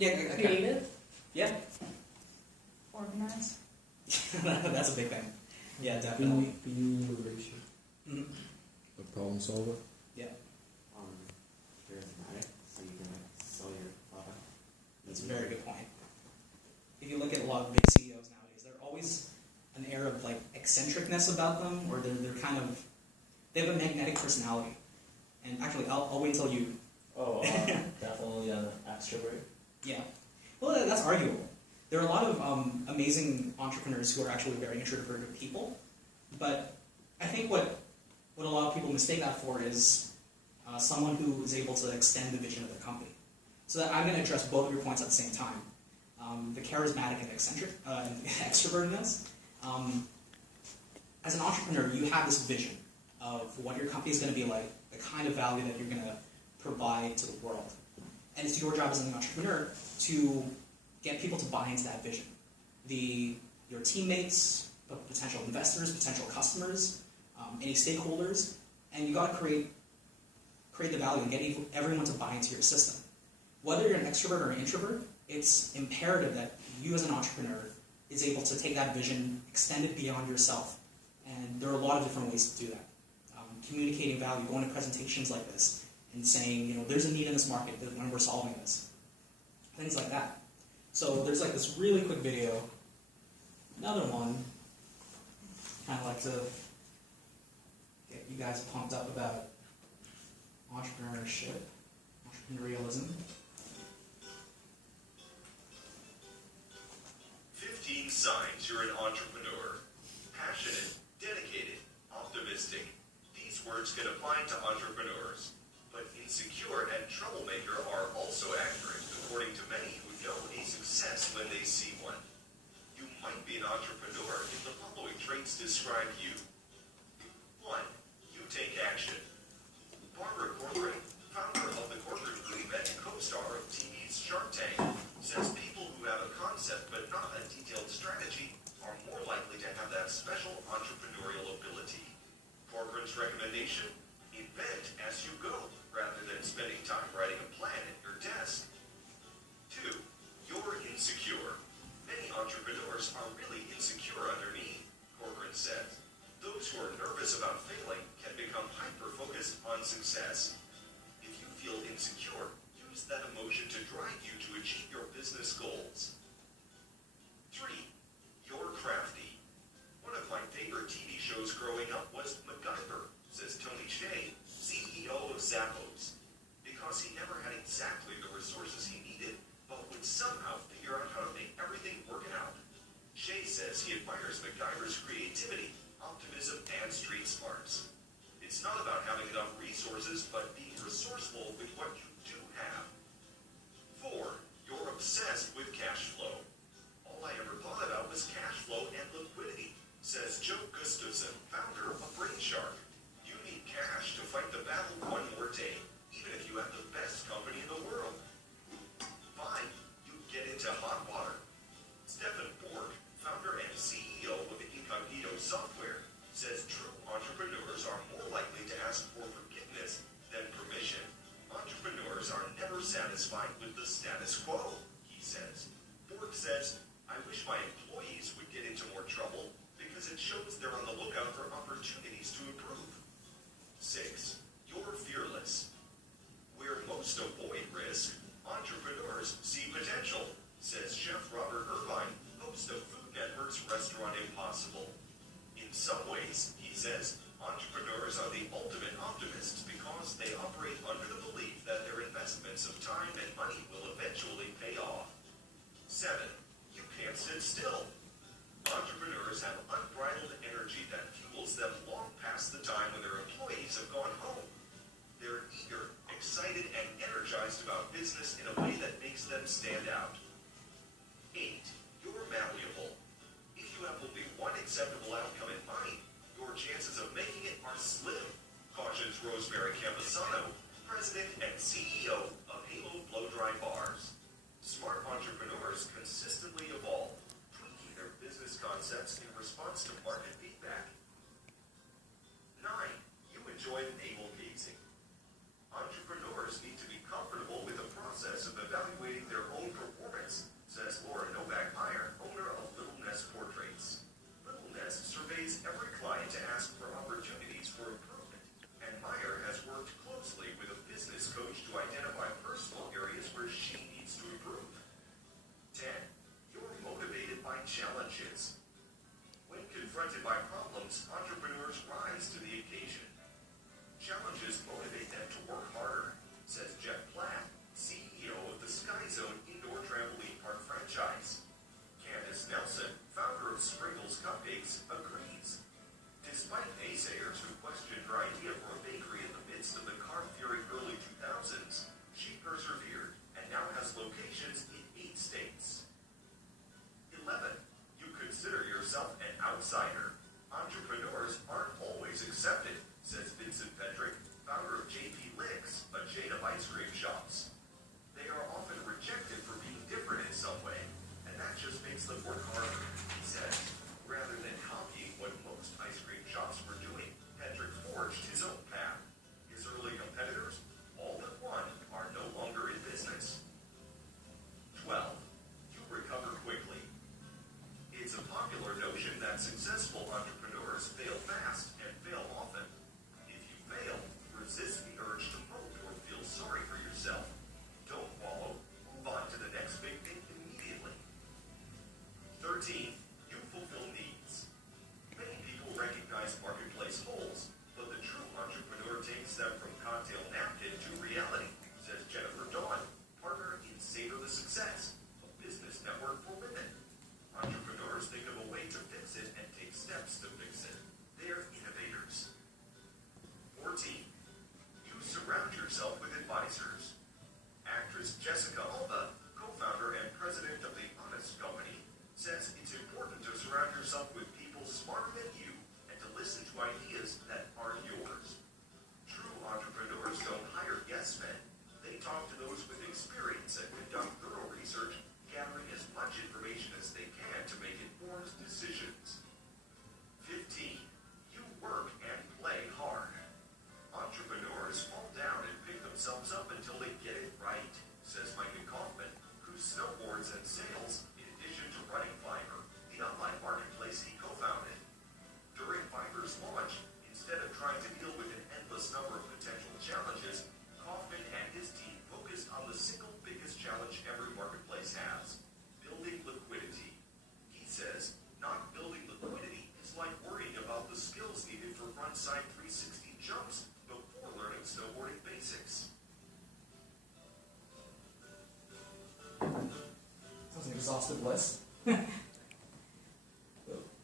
Yeah, creative? Yeah. Organized? That's a big thing. Yeah, definitely. Innovation. Mm-hmm. A problem solver. Yeah. Charismatic, so you can sell your product. That's a very good point. If you look at a lot of big CEOs nowadays, they're always an air of eccentricness about them, or they're kind of, they have a magnetic personality. And actually, I'll wait until you. Oh, definitely an extrovert. Yeah. Well, that's arguable. There are a lot of amazing entrepreneurs who are actually very introverted people, but I think what a lot of people mistake that for is someone who is able to extend the vision of their company. So I'm going to address both of your points at the same time. The charismatic and eccentric, extrovertedness. As an entrepreneur, you have this vision of what your company is going to be like, the kind of value that you're going to provide to the world. And it's your job as an entrepreneur to get people to buy into that vision. Your teammates, potential investors, potential customers, any stakeholders, and you got to create the value and get everyone to buy into your system. Whether you're an extrovert or an introvert, it's imperative that you as an entrepreneur is able to take that vision, extend it beyond yourself. And there are a lot of different ways to do that. Communicating value, going to presentations like this, and saying, there's a need in this market when we're solving this. Things like that. So there's this really quick video. Another one. Kind of like to get you guys pumped up about entrepreneurship, entrepreneurialism. 15 signs you're an entrepreneur. Passionate, dedicated, optimistic. These words can apply to entrepreneurs. But insecure and troublemaker are also accurate, according to many who know a success when they see one. You might be an entrepreneur if the following traits describe you. 1. You take action. Barbara Corcoran, founder of the Corcoran Group and co-star of TV's Shark Tank, says people who have a concept but not a detailed strategy are more likely to have that special entrepreneurial ability. Corcoran's recommendation? Invent as you go, rather than spending time writing a plan at your desk. 2. You're insecure. Many entrepreneurs are really insecure underneath, Corcoran says. Those who are nervous about failing can become hyper-focused on success. If you feel insecure, use that emotion to drive you to achieve your business goals. 3. You're crafty. One of my favorite TV shows growing up was MacGyver, says Tony Hsieh, CEO of Zappos, because he never had exactly the resources he needed, but would somehow figure out how to make everything work out. Hsieh says he admires MacGyver's creativity, optimism, and street smarts. It's not about having enough resources, but being resourceful with what you do have. 4. You're obsessed with cash flow. All I ever thought about was cash flow and liquidity, says Joe Gustafson, founder of Brainshark. You need cash to fight the battle one more day, even if you have the best company in the world. 5. You get into hot water. Stephen Bork, founder and CEO of Incognito Software, says true entrepreneurs are more likely to ask for forgiveness than permission. Entrepreneurs are never satisfied with the status quo, he says. Bork says, I wish my employees would get into more trouble because it shows they're on the lookout for opportunities to improve. 6. You're fearless. Where most avoid risk, entrepreneurs see potential, says Chef Robert Irvine, host of Food Network's Restaurant Impossible. In some ways, he says, entrepreneurs are the ultimate optimists because they operate under the belief that their investments of time and money will eventually pay off. 7. You can't sit still. Entrepreneurs have unbridled energy that fuels them long past the time when their employees have gone home. They're eager, excited, and energized about business in a way that makes them stand out. 8. You're malleable. If you have only one acceptable outcome in mind, your chances of making it are slim, cautions Rosemary Campesano, president and CEO of Halo Blow-Dry Bars. Smart entrepreneurs consistently evolve, tweaking their business concepts in response to market feedback. 9. You enjoy navel-gazing. Entrepreneurs need to be comfortable with the process of evaluating their own performance Actress Jessica Alba, co-founder and president of the Honest Company, says it's important to surround yourself with people smarter than you and to listen to ideas that are yours. True entrepreneurs don't hire yes men. They talk to those with experience and conduct thorough research, gathering as much information as they can to make informed decisions. 15. You work and play hard. Entrepreneurs fall down and pick themselves up until they get it right, says Micah Kaufman, who snowboards and sails in addition to running Fiverr, the online marketplace he co-founded. During Fiverr's launch, instead of trying to deal with an endless number of potential challenges, Kaufman and his team focused on the single biggest challenge every marketplace has: building liquidity. He says, not building liquidity is like worrying about the skills needed for frontside 360 jumps before learning snowboarding basics. Sounds like exhaustive list.